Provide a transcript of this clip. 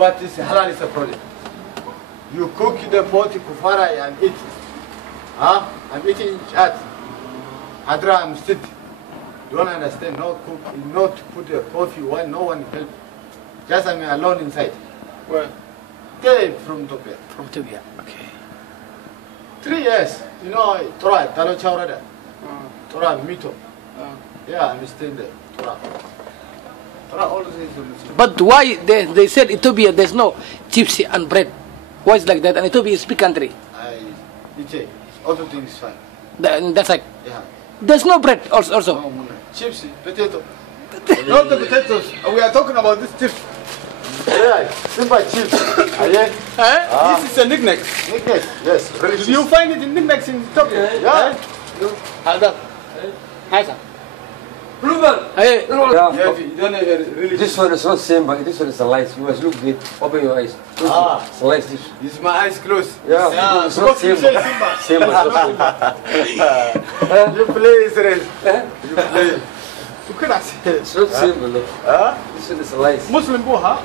but it's halal is a problem. You cook the pot kufara and eat. Huh? I'm eating chat. Hadra, I'm still. Don't understand. No cook, not put a coffee. One, no one help. Just I'm alone inside. Where? Came from Ethiopia. From Ethiopia. Okay. 3 years. You know, Torah, Talo Chaurada. Torah, Mito. Yeah, I'm staying there. Torah. Torah always is. But why they said Ethiopia there's no gypsy and bread? Why is like that? And Ethiopia is big country. DJ, other things fine. That's like Yeah. there's no bread also. No, chips, potato. Not the potatoes. We are talking about this chips. Yeah, simple chips. Eh? This is a knick-knack. Knick-knack, yes. Did you find it in knick-knacks in Ethiopia? Yeah. هذا هذا Bluebell. Hey. Yeah. You don't have a really. This one is not same, but this one is a lice. You must look good. Open your eyes. It's a lice dish. Is my eyes closed? Yeah, it's not same. Same, but not same. You play Israel. You play. You cannot say. It's not same, but look. This one is a lice. Muslim boy, huh?